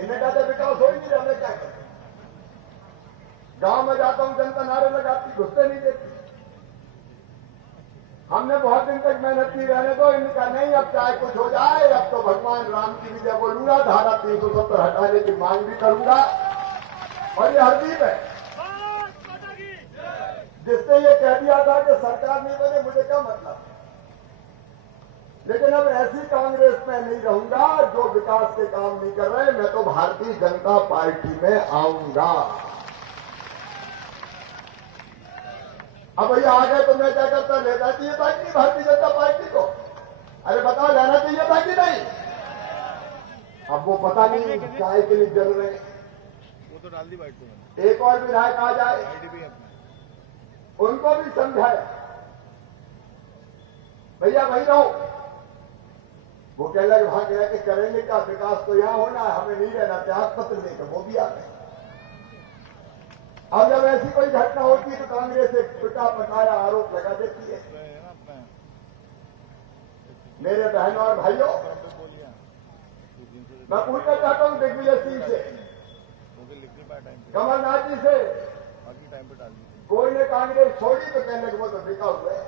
इन्हें कहते विकास हो ही नहीं रहा, मैं क्या करूं? गांव में जाता हूं, जनता नारे लगाती, घुसते नहीं देती। हमने बहुत दिन तक मेहनत की, रहने दो। इनका नहीं, अब चाहे कुछ हो जाए, अब तो भगवान राम की विजय बोलूंगा, धारा 370 हटाने की मांग भी करूंगा। और ये हरदीप है जिसने ये कह दिया था कि सरकार नहीं बने, मुझे क्या मतलब। लेकिन अब ऐसी कांग्रेस में नहीं रहूंगा जो विकास के काम नहीं कर रहे। मैं तो भारतीय जनता पार्टी में आऊंगा। अब भैया आ गए तो मैं क्या करता, लेना चाहिए था कि नहीं भारतीय जनता पार्टी को? अरे बताओ, लेना चाहिए था कि नहीं? अब वो पता नहीं चाय के लिए जल रहे हैं। वो तो डाल दी बाइट को मैंने। एक और विधायक आ जाए, उनको भी समझाया, भैया वही रहो। वो कह लगे वहां गया कि करेंगे क्या, विकास तो यहां होना है, हमें नहीं रहना, त्याग पत्र लेकर वो भी आ गए। अब जब ऐसी कोई घटना होती है तो कांग्रेस एक पिटा पटाया आरोप लगा देती है। मेरे बहनों और भाइयों, मैं पूछना चाहता हूं दिग्विजय सिंह से, कमलनाथ जी से, कोई ने कांग्रेस छोड़ी तो कहने लगे वो तो बिका हुआ है।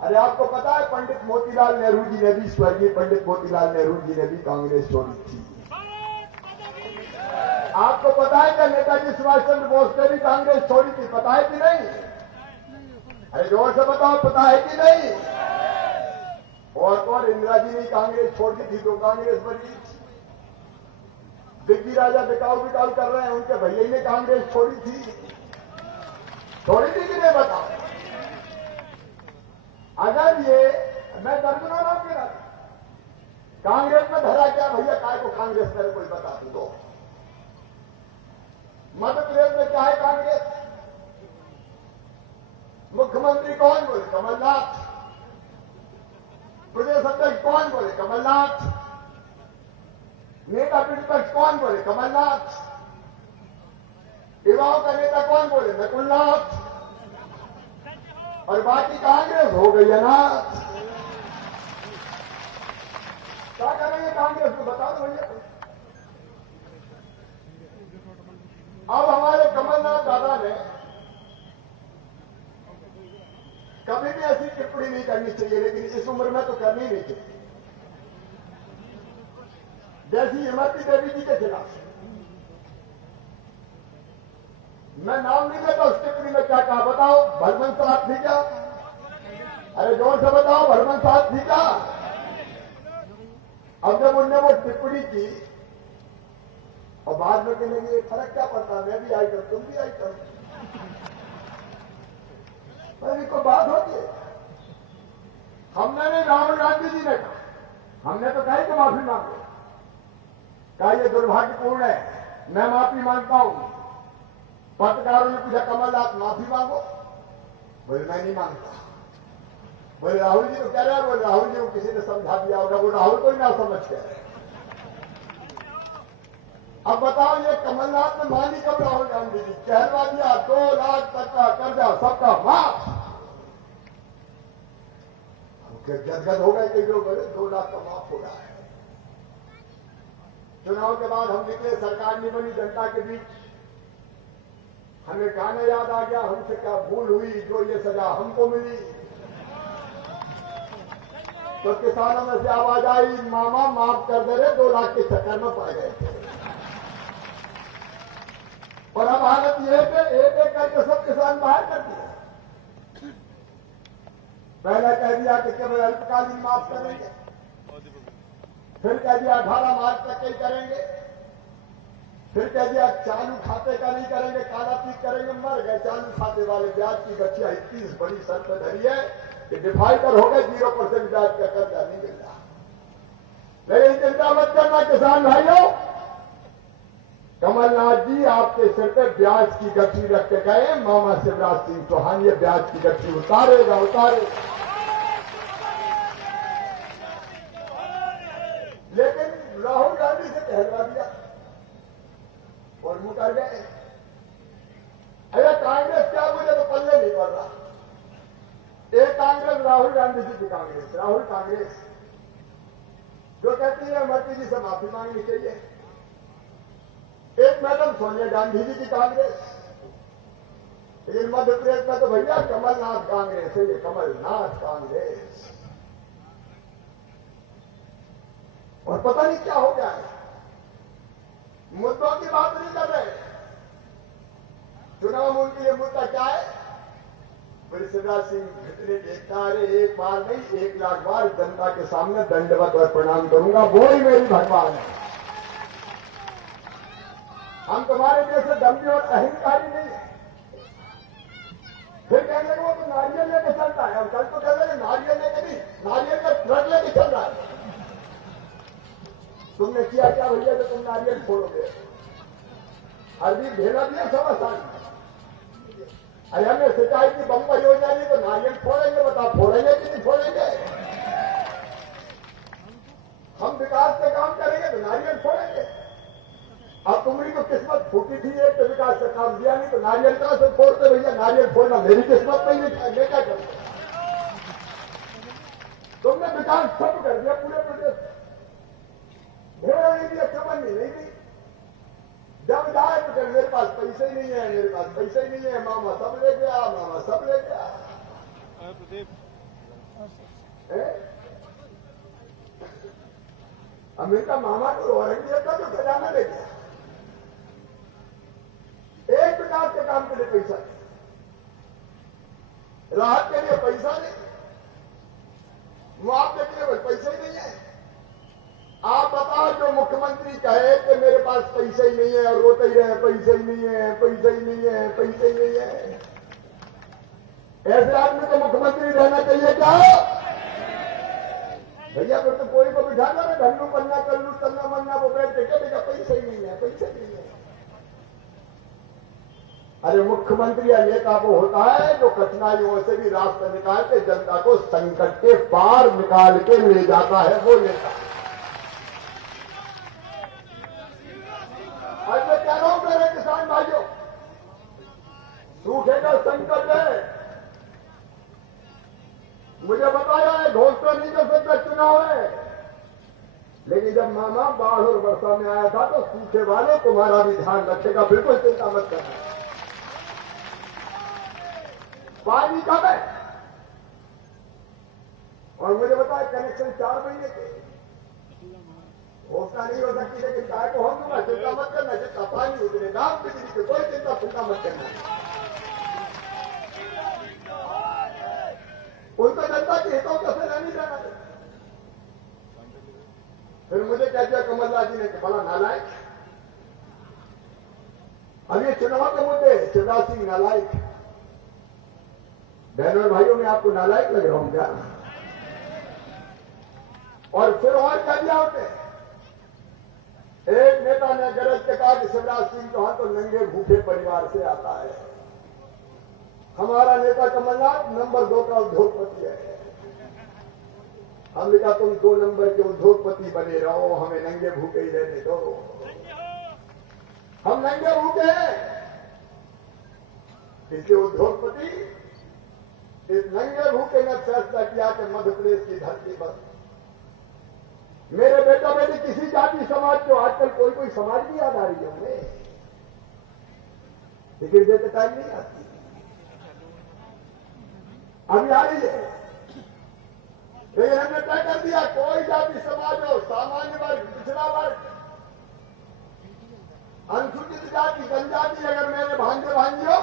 अरे आपको पता है पंडित मोतीलाल नेहरू जी ने भी, स्वर्गीय पंडित मोतीलाल नेहरू जी ने भी कांग्रेस छोड़ी थी। आपको पता है कि नेताजी सुभाष चंद्र बोस ने भी कांग्रेस छोड़ी थी, पता है कि नहीं? अरे जोर से बताओ, पता है कि नहीं? और इंदिरा जी ने कांग्रेस छोड़ दी थी तो कांग्रेस बनी। दिग्गी राजा बिकाऊ बिकाऊ कर रहे हैं, उनके भैया ने कांग्रेस छोड़ी थी कि नहीं? बताओ। अगर ये मैं दर्जनों नाम गिरा कांग्रेस में धरा क्या भैया, काय को कांग्रेस में कोई बता दो। मध्य प्रदेश में क्या है कांग्रेस? मुख्यमंत्री कौन बोले? कमलनाथ। प्रदेश अध्यक्ष कौन बोले? कमलनाथ। नेता प्रतिपक्ष कौन बोले? कमलनाथ। युवाओं का नेता कौन बोले? नकुलनाथ। और बाकी कांग्रेस हो गई है ना। क्या करेंगे कांग्रेस को, बता दो भैया। अब हमारे कमलनाथ दादा ने कभी भी ऐसी टिप्पणी नहीं करनी चाहिए, लेकिन इस उम्र में तो करनी नहीं चाहिए। जैसी इमरती देवी जी के खिलाफ, मैं नाम नहीं लेता, उस टिप्पणी में क्या कहा बताओ? भरमन साहब थी क्या? अरे जोर से बताओ, भरमन साहब थी क्या? अब जब उनने वो टिप्पणी की और बाद में कहने लगे फर्क क्या पड़ता, मैं भी आई कर, तुम भी आई कर, पर कोई बात होती है। हमने नहीं, राहुल गांधी जी ने कहा, हमने तो कहा कि माफी मांगो, कहा यह दुर्भाग्यपूर्ण है, मैं माफी मांगता हूं। पत्रकारों ने पूछा कमलनाथ माफी मांगो, बोले मैं नहीं मांगता। बोले राहुल जी को कह रहे हैं, बोले राहुल जी को किसी ने समझा दिया होगा, वो राहुल को ही ना समझ के। अब बताओ, ये कमलनाथ ने मानी कब राहुल गांधी जी? कहलवा दिया 2 लाख तक का कर्जा सबका माफ। गदगद हो गए कई लोग, 2 लाख का माफ हो रहा है। चुनाव के बाद हम निकले, सरकार नहीं बनी, जनता के बीच हमें गाना याद आ गया, हमसे क्या भूल हुई जो ये सजा हमको मिली। तो किसानों में से आवाज आई, मामा माफ कर दे रहे, 2 लाख के चक्कर में पड़ गए थे। और अब हालत यह है कि एक एक करके सब किसान बाहर कर दिए। पहले कह दिया कि केवल अल्पकालीन माफ करेंगे, फिर कह दिया 18 मार्च तक ही करेंगे, फिर कह दिया चालू खाते का नहीं करेंगे, कालातीत करेंगे। मर गए चालू खाते वाले। ब्याज की गठिया 31 बड़ी शर्त धरी है कि डिफाल्टर हो गए, 0% ब्याज का कर्जा नहीं मिल रहा। लेकिन चिंता मत करना किसान भाइयों, कमलनाथ जी आपके सिर पे ब्याज की गठरी रख के गए, मामा शिवराज सिंह चौहान ये ब्याज की गठरी उतारेगा। लेकिन राहुल गांधी से कहलवा दिया और मुकर गए। अरे कांग्रेस क्या, मुझे तो पल्ले नहीं पड़ रहा। एक कांग्रेस राहुल गांधी जी की कांग्रेस, राहुल कांग्रेस, जो कहती है मर्ती जी से माफी मांगनी चाहिए। एक मैडम सोनिया गांधी जी की कांग्रेस, लेकिन मध्य प्रदेश में तो भैया कमलनाथ कांग्रेस है, ये कमलनाथ कांग्रेस। और पता नहीं क्या हो गया है, मुद्दों की बात नहीं कर रहे। चुनाव मूल के लिए मुद्दा क्या है? बोले शिवराज सिंह जितने देखता है, एक बार नहीं 1 लाख बार जनता के सामने दंडवत और प्रणाम करूंगा, वो ही मेरी भगवान है। हम तुम्हारे जैसे दम्भी और अहंकारी नहीं है। फिर कहने लगे वो तो नारियल लेके चलता है, और कल तो कह रहे नारियल लेके नहीं, नारियल का ट्रक लेके चल रहा है। तुमने किया क्या भैया जो तुम नारियल फोड़ोगे? अभी ढेला दिया 1.25 साल। अरे हमने सिंचाई की बम परियोजना दी तो नारियल फोड़ेंगे, बताओ फोड़ेंगे कि नहीं फोड़ेंगे? हम विकास के काम करेंगे तो नारियल फोड़ेंगे। अब तुम्हारी तो किस्मत फूटी थी, एक तो विकास का काम दिया नहीं तो नारियल कहां से फोड़ते भैया? नारियल फोड़ना मेरी किस्मत नहीं है, मैं क्या करूं? तुमने विकास खत्म कर दिया पूरे प्रदेश में, ढेरा नहीं दिया, चमन नहीं दी। जब जाए तो फिर मेरे पास पैसे ही नहीं है, मेरे पास पैसे ही नहीं है, मामा सब ले गया, मामा सब ले गया। अमेरिका मामा को औरंगजेब का जो खजाना ले गया, एक विकास के काम के लिए पैसा नहीं, राहत के लिए पैसा नहीं, मुआवजे के लिए पैसा ही नहीं है। आप बताओ जो मुख्यमंत्री कहे कि मेरे पास पैसे ही नहीं है और रोते ही रहे पैसे ही नहीं है, पैसे ही नहीं है, पैसे ही नहीं है, ऐसे आदमी को मुख्यमंत्री रहना चाहिए क्या? भैया फिर तो कोई को बिठा दो ना, धन्नू पन्ना कल्लू तन्ना मन्ना वो बैठ देखे देखा पैसे ही नहीं है, पैसे ही नहीं है। अरे मुख्यमंत्री या नेता वो होता है जो कठिनाइयों से भी रास्ता निकाल के जनता को संकट के पार निकाल के ले जाता है, वो नेता। आज मैं कह रहा हूं मेरे किसान भाइयों, सूखे का संकट है, मुझे बताया है घोषणा नहीं कर सकता, चुनाव है, लेकिन जब मामा बाढ़ और वर्षा में आया था तो सूखे वाले तुम्हारा भी ध्यान रखेगा, बिल्कुल चिंता मत करना। पानी कब है? और मुझे बताया कनेक्शन 4 महीने के, घोषणा नहीं हो सकती, लेकिन काय को हम दूंगा, चिंता मत करना, जितना पानी उतने दाम बिजली के, कोई चिंता मत करना। उनको जनता के हितों का फैला नहीं जाना। फिर मुझे कह दिया कमलनाथ जी ने कि बड़ा नालायक। अब ये चुनाव के मुद्दे शिवराज सिंह नालायक, बहनों और भाइयों में आपको नालायक लग रहा हूं क्या? और फिर और क्या दिया होते? एक नेता ने गरज के कहा कि शिवराज सिंह चौहान तो नंगे भूखे परिवार से आता है, हमारा नेता कमलनाथ नंबर 2 का उद्योगपति है। हमने कहा तुम 2 नंबर के उद्योगपति बने रहो, हमें नंगे भूखे ही रहने दो, हम नंगे भूखे हैं। इसलिए उद्योगपति इस नंगे भूखे ने फैसला किया कि मध्य प्रदेश की धरती पर मेरे बेटा बेटी किसी जाति समाज को, आजकल कोई समाज भी याद आ रही है उन्हें, लेकिन देते टाइम नहीं आती, अभी आ रही है। लेकिन हमने तय कर दिया कोई जाति समाज हो, सामान्य वर्ग, पिछड़ा वर्ग, अनुसूचित जाति, जनजाति, अगर मेरे भांजे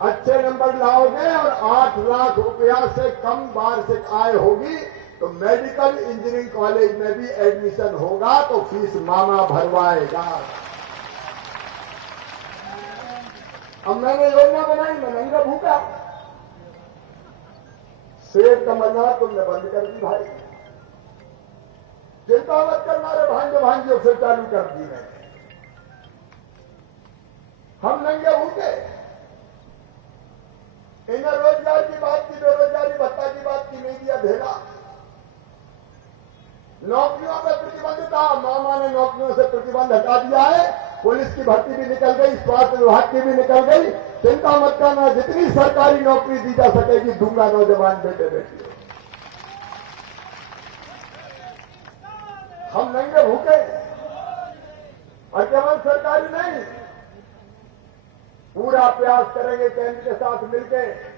अच्छे नंबर लाओगे और 8 लाख रुपया से कम वार्षिक आय होगी तो मेडिकल इंजीनियरिंग कॉलेज में भी एडमिशन होगा तो फीस मामा भरवाएगा। अब मैंने योजना बनाई, मैं नंगा भूखा। शेर कमलनाथ तुमने बंद कर दी भाई, चिंता मत करना रे भांजियों, फिर चालू कर दी मैंने। हम नंगे भूखे, इन्हें रोजगार की बात की, बेरोजगारी भत्ता की बात की, नहीं दिया ढेला। नौकरियों पर प्रतिबंध था, मामा ने नौकरियों से प्रतिबंध हटा दिया है, पुलिस की भर्ती भी निकल गई, स्वास्थ्य विभाग की भी निकल गई। चिंता मत करना, जितनी सरकारी नौकरी दी जा सकेगी दूंगा नौजवान बेटे बेटियों। हम नंगे भूखे और केवल सरकारी नहीं, पूरा प्रयास करेंगे केंद्र के साथ मिलकर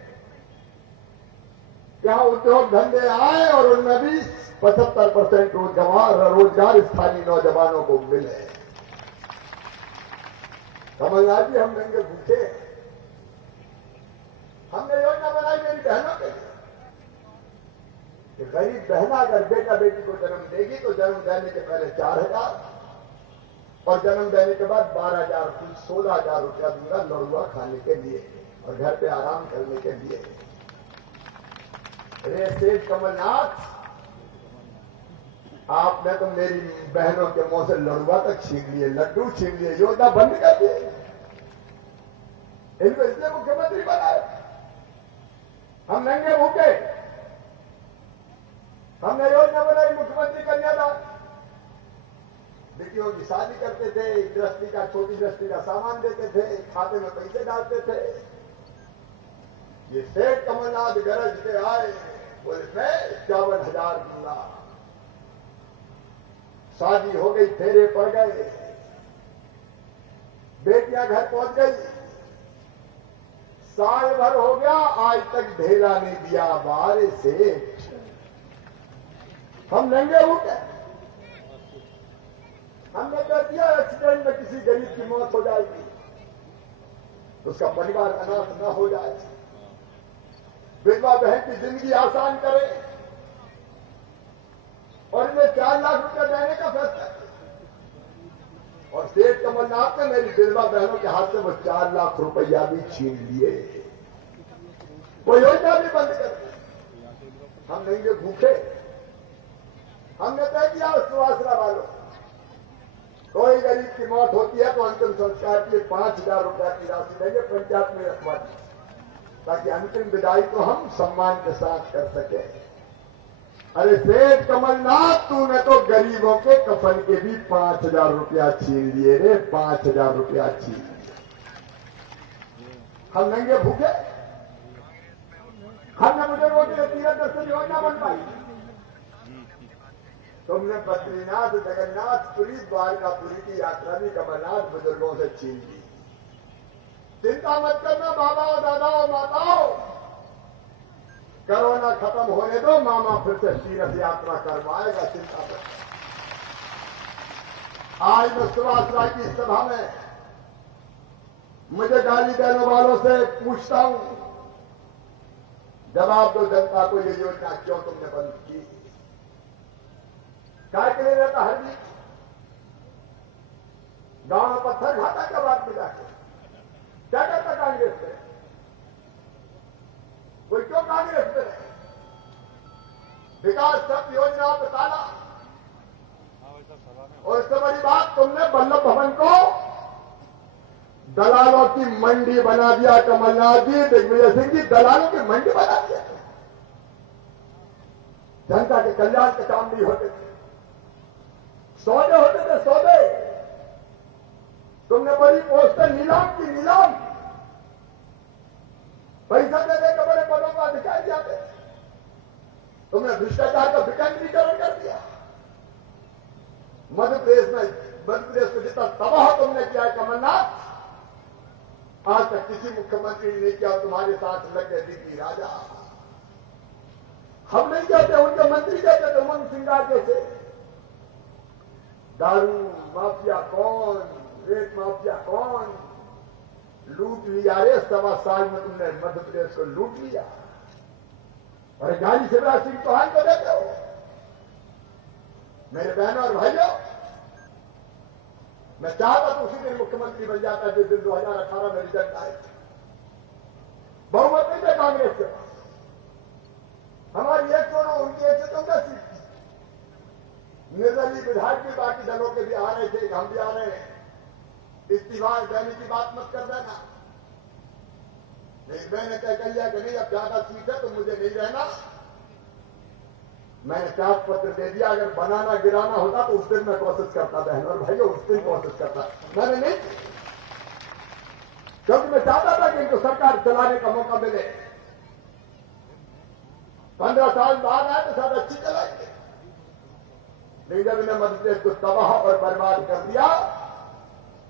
यहां उद्योग धंधे आए और उनमें भी 75% रोजगार स्थानीय नौजवानों को मिले। कमलनाथ जी, हम नंगे भूखे। हमने योजना बनाई मेरी बहनों के लिए कि गरीब बहना अगर बेटा बेटी को जन्म देगी तो जन्म देने के पहले 4,000 और जन्म देने के बाद 12,000 कुल 16,000 रुपया दूंगा लड़ुआ खाने के लिए और घर पे आराम करने के लिए। अरे सेठ कमलनाथ, आपने तो मेरी बहनों के मुंह से लड़ुआ तक छीन लिए, लड्डू छीन लिए, योजना बंद कर दिए। इनको इसलिए मुख्यमंत्री बनाए। हम नंगे भूखे। हमने योजना बनाई मुख्यमंत्री कन्यादान। बेटियों की शादी करते थे, गृहस्थी का छोटी गृहस्थी का सामान देते थे, खाते में पैसे डालते थे। ये सेठ कमलनाथ गरज के आए, बोले मैं 51,000 दूंगा। शादी हो गई, फेरे पड़ गए, बेटियां घर पहुंच गई, साल भर हो गया, आज तक ढेला नहीं दिया बारे सेठ। हम नंगे उठे। हमने कह दिया एक्सीडेंट में किसी गरीब की मौत हो जाएगी, उसका परिवार अनाथ न हो जाए, विधवा बहन की जिंदगी आसान करे और इन्हें 4 लाख रुपया देने का फैसला किया। और सेठ कमलनाथ ने मेरी विधवा बहनों के हाथ से वो 4 लाख रुपया भी छीन लिए, वो योजना भी बंद कर दी। हम नहीं भूखे। हमने तय किया सुवासरा वालों, कोई गरीब की मौत होती है तो अंतिम संस्कार के लिए 5,000 रुपया की राशि देंगे, पंचायत में रखवा दी, ताकि अंतिम विदाई को हम सम्मान के साथ कर सके। अरे सेठ कमलनाथ, तूने तो गरीबों के कफन के भी 5,000 रुपया छीन लिए रे, 5,000 रुपया छीन लिए। हम नंगे भूखे। हमने मुझे रोटी तीरथ दर्शन योजना बनवाई। तुमने बद्रीनाथ, जगन्नाथपुरी, द्वारकापुरी की यात्रा भी कमलनाथ बुजुर्गों से छीन ली। चिंता मत करना बाबाओं, दादाओं, माताओं, कोरोना खत्म होने दो, मामा फिर से तीर्थ यात्रा करवाएगा, चिंता मत। आज मैं सुभाष राय की सभा में मुझे गाली देने वालों से पूछता हूं, जवाब दो जनता को, ये योजना क्यों तुमने बंद की? काय के लिए रहता हर बीच गांव में पत्थर खाता क्या बात में जाके? क्या करता कांग्रेस पे? कोई क्यों कांग्रेस पे रहे? विकास सब योजनाओं पे ताला। और इससे बड़ी बात, तुमने वल्लभ भवन को दलालों की मंडी बना दिया। कमलनाथ जी, दिग्विजय सिंह जी, दलालों की मंडी बना दिया। जनता के कल्याण के काम नहीं होते थे, सौदे होते थे, सौदे। तुमने बड़ी पोस्टर नीलाम की, नीलाम। पैसा दे देकर बड़े पदों का अधिकारी जाते। तुमने भ्रष्टाचार का विकेंद्रीकरण कर दिया। मध्य प्रदेश को जितना तबाह तुमने किया है कमलनाथ, आज तक किसी मुख्यमंत्री ने नहीं किया। तुम्हारे साथ लग गए दीदी राजा। हम नहीं कहते, उनके मंत्री कहते थे, उमंग सिंगार जैसे। दारू माफिया कौन, रेत माफिया कौन, लूट लिया रे 1.25 साल में तुमने मध्य प्रदेश को लूट लिया। और गाली शिवराज सिंह चौहान को देते हो। मेरे बहनों और भाइयों, मैं चाहता तो उसी दिन मुख्यमंत्री बन जाता जिस दिन 2018 में रिजल्ट आए। बहुमत नहीं थे कांग्रेस के पास। हमारी 109, उनकी 114 सीट। निर्दलीय विधायक भी बाकी दलों के भी आ रहे थे, हम भी आ रहे हैं। इस्तीफा देने की बात मत कर देना। नहीं, मैंने तय कर लिया कि नहीं, अब ज्यादा सीट है तो मुझे नहीं रहना। मैंने त्याग पत्र दे दिया। अगर बनाना गिराना होता तो उस दिन मैं कोशिश करता, बहन और भाइयों, उस दिन कोशिश करता। मैंने नहीं, क्योंकि मैं चाहता था कि इनको सरकार चलाने का मौका मिले। 15 साल बाद आए तो शायद अच्छी चलाएंगे। लेकिन जब इन्हें मध्य प्रदेश को तबाह और बर्बाद कर दिया,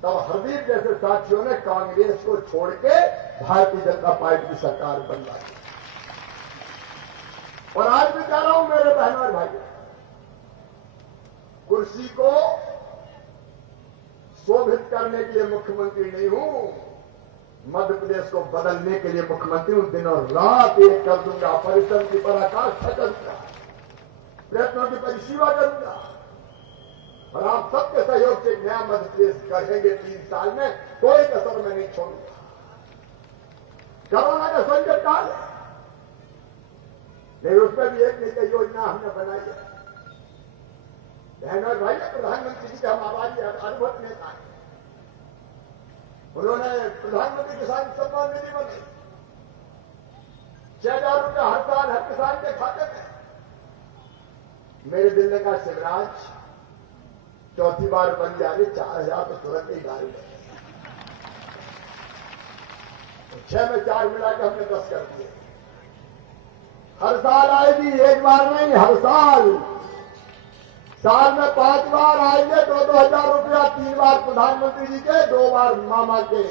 तब हरदीप जैसे साथियों ने कांग्रेस को छोड़ के भारतीय जनता पार्टी की सरकार बनवाई। और आज भी कह रहा हूं मेरे बहनों और भाइयों, कुर्सी को शोभित करने के लिए मुख्यमंत्री नहीं हूं, मध्य प्रदेश को बदलने के लिए मुख्यमंत्री हूं। दिन और रात एक कर दूंगा, परिश्रम की पराकाष्ठा करूंगा, प्रयत्नों की परिसीमा करूंगा और आप सबके सहयोग से नया मध्य प्रदेश करेंगे। 3 साल में कोई कसर में नहीं छोड़ूंगा। कोरोना का संकट काल है, लेकिन उस पर भी एक नहीं कई योजना हमने बनाई है। बहनों और भाई, प्रधानमंत्री जी के हम आभारी अनुभव नेता हैं। उन्होंने प्रधानमंत्री किसान सम्मान निधि बनाई, 6,000 रुपया हर साल हर किसान के खाते में। मेरे दिल ने कहा शिवराज, चौथी बार बन जाए 4,000 तो तुरंत ही डाल दें। 6 में 4 मिला के हमने 10 कर दिए। हर साल आएगी, एक बार नहीं, हर साल में 5 बार आएंगे, 2-2 हजार रुपया, 3 बार प्रधानमंत्री जी के, 2 बार मामा के,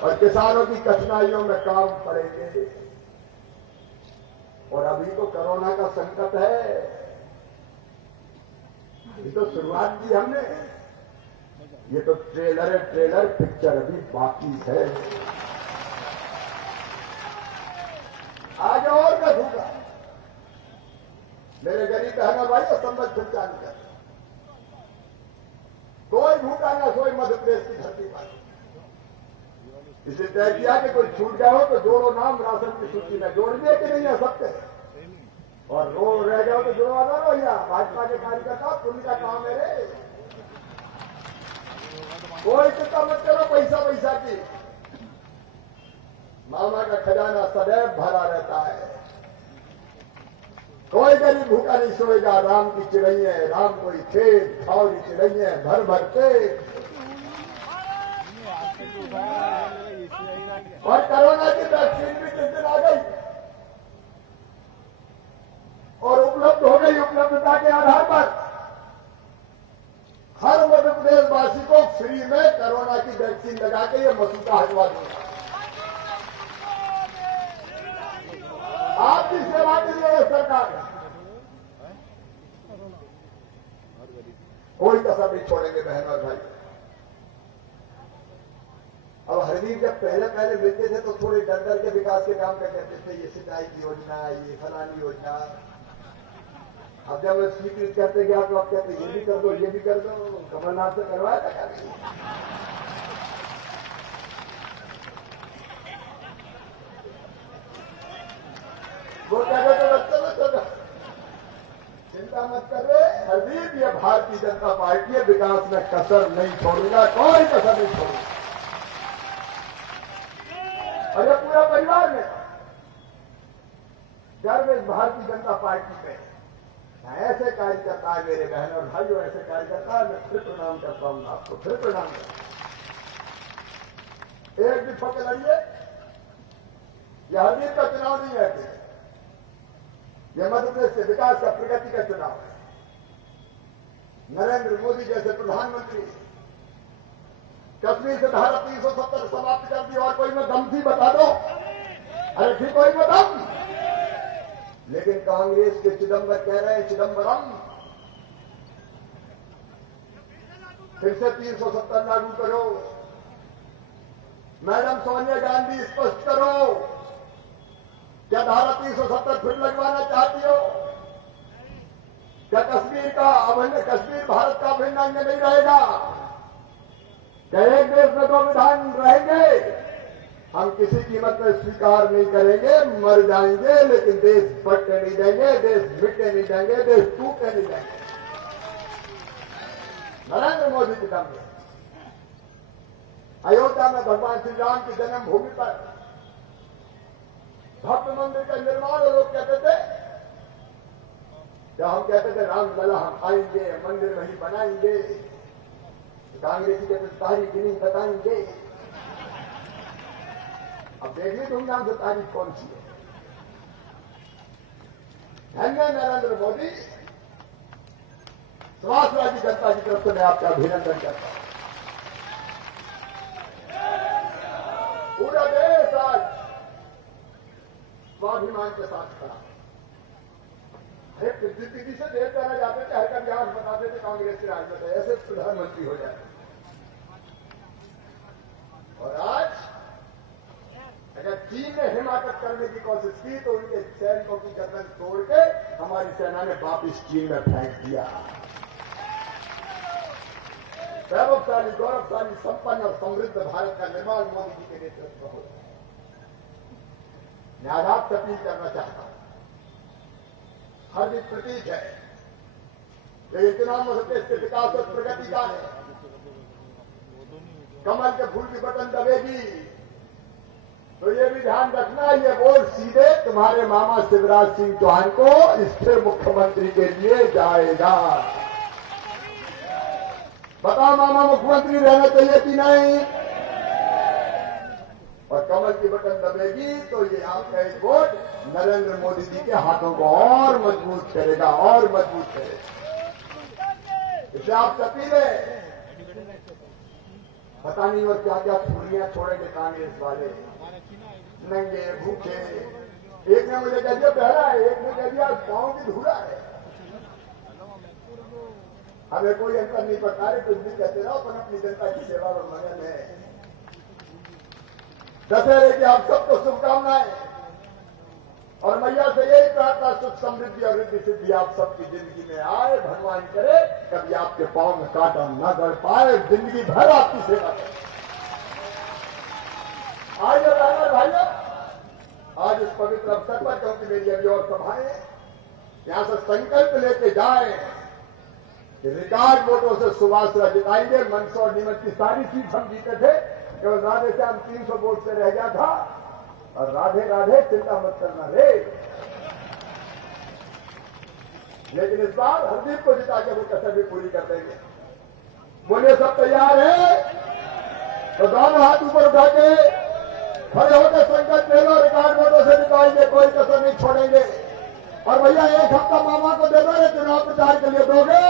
और किसानों की कठिनाइयों में काम पड़ेंगे। और अभी तो कोरोना का संकट है, ये तो शुरुआत की हमने, ये तो ट्रेलर पिक्चर अभी बाकी है। आगे और क्या भूखा मेरे गरीब बहनों भाई को संबंध फिर चालू कर। कोई भूखा ना सोई मध्य प्रदेश की धरती पर। इसे तय किया कि कोई छूट गया हो तो जोड़ो नाम राशन की सूची में, जोड़ दिए कि नहीं है सबके, और रो रह जाओ तो जोड़वा दो भैया। भाजपा के कार्यकर्ता पुण्य का काम है रे। कोई चिंता मत करो पैसा की, मामा का खजाना सदैव भरा रहता है। कोई गरीब भूखा नहीं सोएगा। राम की चिड़ैया, राम कोई खेत खाओरी चिड़ैया भर भर पेट। और कोरोना की वैक्सीन भी किस दिन आ गई और उपलब्ध हो गई। उपलब्धता के आधार पर हर मध्य प्रदेश वासी को फ्री में कोरोना की वैक्सीन लगा के ये मसूदा हटवा दूंगा। आपकी सेवा के लिए सरकार कोई कसर नहीं छोड़ेंगे बहनों और भाई। अब हरदीप जब पहले मिलते थे तो थोड़े डर के विकास के काम कर करते थे, ये सिंचाई की योजना, ये फलानी योजना। अब जब स्वीकृत करते गया तो अब कहते ये भी कर दो, ये भी कर दो। कमलनाथ से करवाया था क्या? वो क्या कहते चलो चिंता मत कर रहे हरदीप, ये भारतीय जनता पार्टी है, विकास में कसर नहीं छोड़ूंगा, कोई कसर नहीं छोड़ूंगा। और ये पूरा परिवार में गर्व इस भारतीय जनता पार्टी में ऐसे कार्यकर्ता है मेरे बहनों और भाइयों, ऐसे कार्यकर्ता है। मैं फिर प्रणाम करता हूं आपको, फिर प्रणाम करता हूं। एक भी पकड़ लड़िए, यह हरदीप का चुनाव नहीं है, यह मध्य प्रदेश के विकास का, प्रगति का चुनाव है। नरेंद्र मोदी जैसे प्रधानमंत्री कश्मीर से धारा 370 समाप्त कर दी, और कोई में दम थी बता दो। अरे ठीक, कोई में दम। लेकिन कांग्रेस के चिदंबर कह रहे हैं चिदंबरम फिर से 370 लागू करो। मैडम सोनिया गांधी स्पष्ट करो, क्या धारा 370 फिर लगवाना चाहती हो? क्या कश्मीर भारत का अभिन्न अंग नहीं रहेगा? क्या एक देश में 2 विधान रहेंगे? हम किसी कीमत में स्वीकार नहीं करेंगे, मर जाएंगे, लेकिन देश बटने नहीं देंगे, देश मिटने नहीं देंगे, देश टूटने नहीं देंगे। नरेंद्र मोदी की दम में अयोध्या में भगवान श्री राम की जन्मभूमि पर भव्य मंदिर का निर्माण, लोग कहते थे, क्या हम कहते थे रामलला हम आएंगे, मंदिर वहीं बनाएंगे। कांग्रेसी के तारीख नहीं बताएंगे। अब देखिए धूमधाम से तारीख कौन सी है। धन्य नरेंद्र मोदी, सुभाषराज की जनता की तरफ से मैं आपका अभिनंदन करता हूं। पूरा देश आज स्वाभिमान के साथ खड़ा है। दिल्ली से देश जाना जाते थे, हरकत यहाँ बताते थे कांग्रेस के राज में ऐसे प्रधानमंत्री हो जाते। और आज अगर चीन ने हिमाकत करने की कोशिश की तो उनके सैनिकों की गर्दन तोड़ के हमारी सेना ने वापिस चीन में फेंक दिया। वैभवशाली, गौरवशाली, संपन्न और समृद्ध भारत का निर्माण मोदी जी के नेतृत्व हो। मैं आज आपसे अपील करना चाहता हूं, हर दिन प्रतीक है, लेकिन चुनाव में देश के विकास और प्रगति का है। कमल के फूल की बटन दबेगी तो ये भी ध्यान रखना, ये वोट सीधे तुम्हारे मामा शिवराज सिंह चौहान को स्थिर मुख्यमंत्री के लिए जाएगा। बताओ मामा मुख्यमंत्री रहना चाहिए कि नहीं? और कमल की बटन दबेगी तो ये आपका एक वोट नरेंद्र मोदी जी के हाथों को और मजबूत करेगा, और मजबूत करेगा। इससे आप अपील है, पता नहीं और क्या क्या छुरियां छोड़ेंगे कांग्रेस वाले, नंगे भूखे। एक ने मुझे कह दिया पहला है, एक ने कह दिया पांव की धूला है। हमें कोई अंतर नहीं पड़ता है, कुछ भी कहते रहो, अपन अपनी जनता की सेवा और मगन है। दशहरे की आप सबको शुभकामनाएं और मैया से यही प्रार्थना, सुख समृद्धि और रिद्धि सिद्धि आप सबकी जिंदगी में आए। भगवान करे कभी आपके पांव में कांटा न गड़ पाए, जिंदगी भर आपकी सेवा करे। आज भाइयों, आज इस पवित्र अवसर पर, क्योंकि मेरी अभी और सभाएं, यहां से संकल्प लेके जाए कि रिकॉर्ड वोटों से सुभाषराज जिताएंगे। मंदसौर और नीमच की सारी सीट हम जीते थे, केवल राधे श्याम 300 वोट से रह गया था। और राधे राधे चिंता मत करना रे, लेकिन इस बार हरदीप को जिता के वो कसर भी पूरी कर देंगे। बोलिए सब तैयार है तो दोनों हाथ ऊपर उठा के खड़े होकर संकल्प ले लो, रिकॉर्ड वोटों से जिताएंगे, कोई कसर नहीं छोड़ेंगे। और भैया एक हफ्ता मामा को दे दो, चुनाव प्रचार के लिए दोगे?